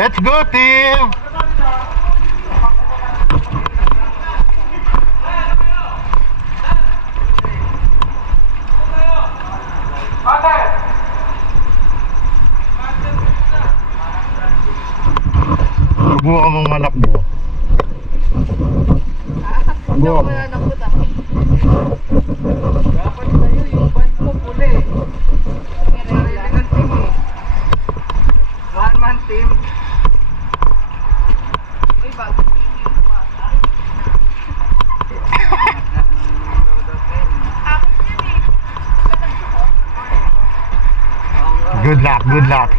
Let's go, team! Buka mong manakbo. Buka mo. Dapat sa'yo yung bike mo puli. Kailangan team eh. One man team. Uy, bago team yung Good luck, good luck.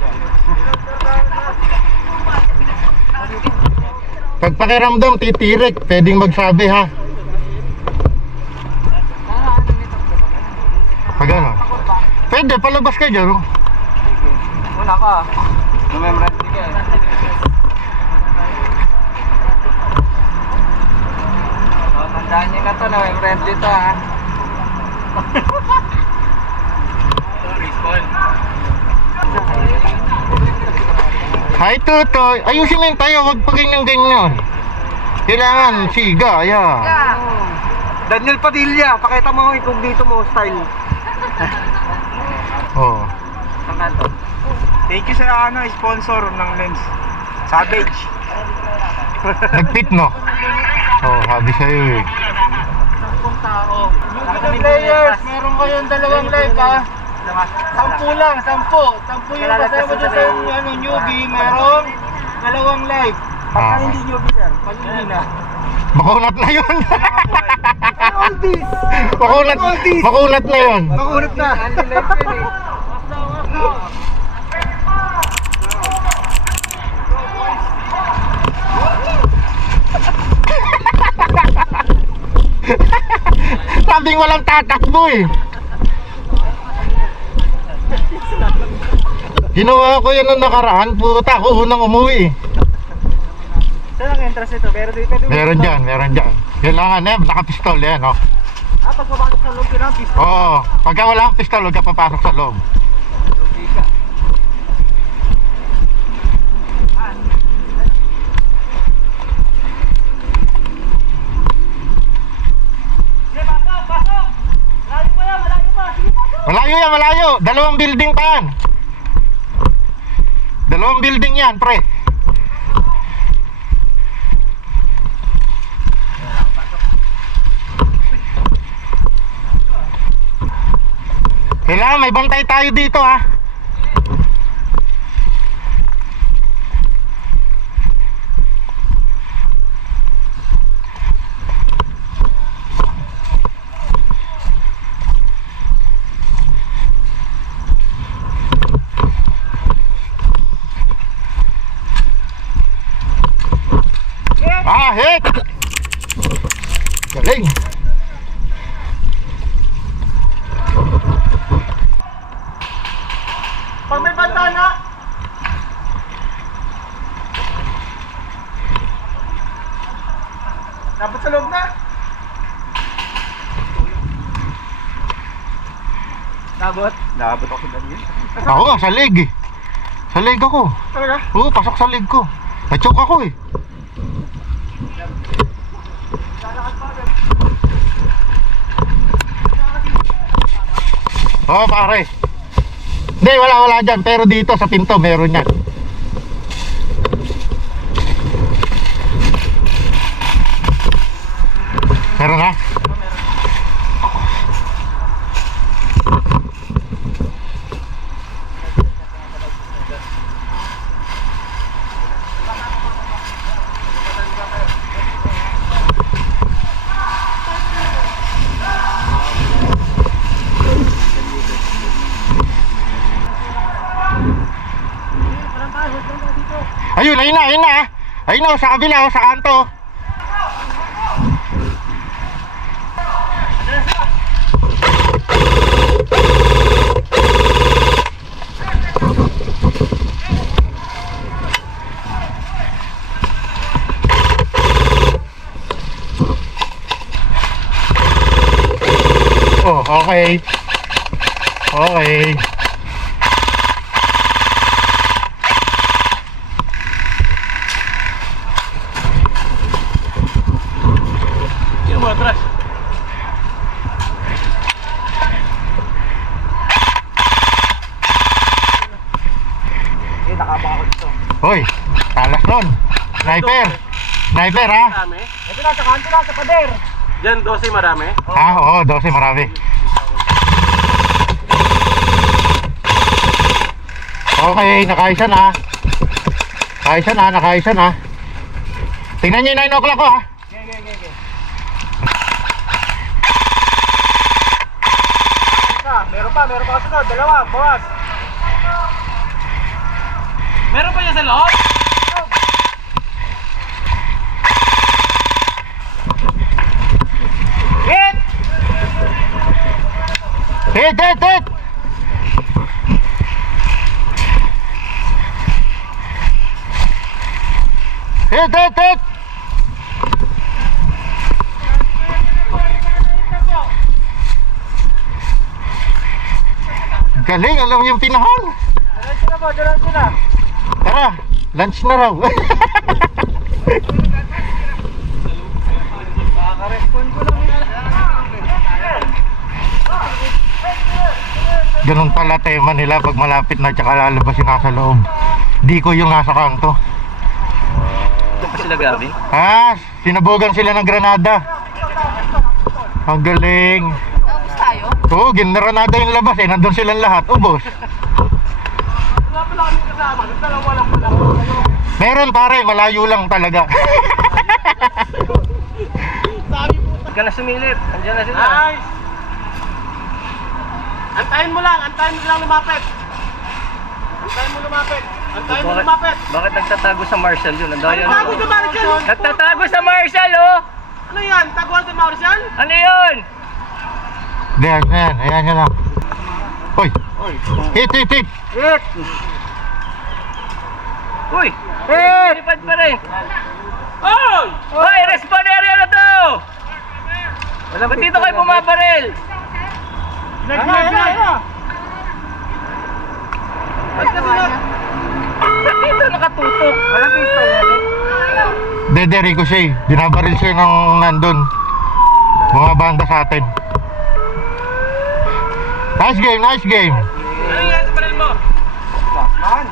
Pag pakiramdam, titirik, pwedeng magsabi ha. Pag ano? Pwede, palabas ka dyan. Muna ka. Numembrante ka. Tandaan nyo na to, numembrante to ha. Hi Tutoy, ayusin mo yung tayo, wag pa ganyan-ganyan. Kailangan siga, yeah. Daniel Padilla, pakita mo ikog dito mo style. Oh. Thank you sa sponsor ng lens. Savage. Nagpit no? Oh, sabi sa'yo eh. 10 tao. Players, meron kayong dalawang live ha. 10 lang, 10 yung kasama dyan sa newbie, meron dalawang live. Pagka hindi newbie sir, palili na. Makunat na yun. Oldies! Makunat na yun. Makunat na. Sabing walang tatakbo eh. Ginawa ko yan nung nakaraan, puta ako unang umuwi. Saan ang entrance ito? Meron dyan. Kailangan eh, nakapistol yan, oh. Pag papasok sa loob yun ang pistol. Oo, pagka wala kang pistol, huwag ka papasok sa loob. Pasok! Malayo pa! Sige, pasok! Malayo yan, malayo. Dalawang building pa yan. Dalawang building yan, pre. Kailangan may bantay tayo dito ha. Ah, hit! Galing! Pag may bantana! Dapat sa loob na! Nabot? Nabot ako sa dali. Ako nga, sa leg eh. Sa leg ako. Talaga? Oo, pasok sa leg ko. Na-choke ako eh. Oo, pare. Hindi, wala dyan. Pero dito sa pinto, meron yan. Meron na? Ayun, ayun na. Ayun na, sa kabila, sa kanto. Oh, okay. Okay. Hoy, talas nun. Sniper. Sniper ha? Marami. Ito na, sa kanto na, sa pader. Diyan 12 marami. Ha? Oo, 12 marami. Okay, nakaisa na. Nakaisa na. Tingnan nyo yung 9 o'clock ko ha. Meron pa kasunod, dalawa, bawas. Meron pa yan sa loob? Hit! Hit! Hit! Galing, alam mo yung pinahan. Diretso na. Tara, lunch na raw. Kaka-respond ko lang yan. Ganun pala tema nila pag malapit na tsaka lalabas yung nasa loob. Di ko yung nasa kanto. Ito pa sila gabi. Ha? Sinabugan sila ng granada. Ang galing. Tapos tayo? Oo, ginaranada yung labas eh. Nandun silang lahat. Ubos. Wala pala kami kasama. Dalawa lang pala. Meron pare, malayo lang talaga. Huwag ka na sumilip. Andiyan na sila. Nice! Antayin mo lang lumapit. Bakit nagtatago sa Marshall yun? Nagtatago sa Marshall? Nagtatago sa Marshall, oh! Ano yan? Taguan sa Marshall? Ano yun? Ayan nyo lang. Hoy, hit! Hit! Uy! Lipad pa rin! Oy! Hoy! Respawn area na to! Ba't dito kayo pumabaril? Ba't kasi ba't dito nakatutok? Walang pistol yan eh. Dede Ricochet. Binabaril siya ng nandun. Mga banda sa atin. Nice game. Ano yan sa baril mo? Man.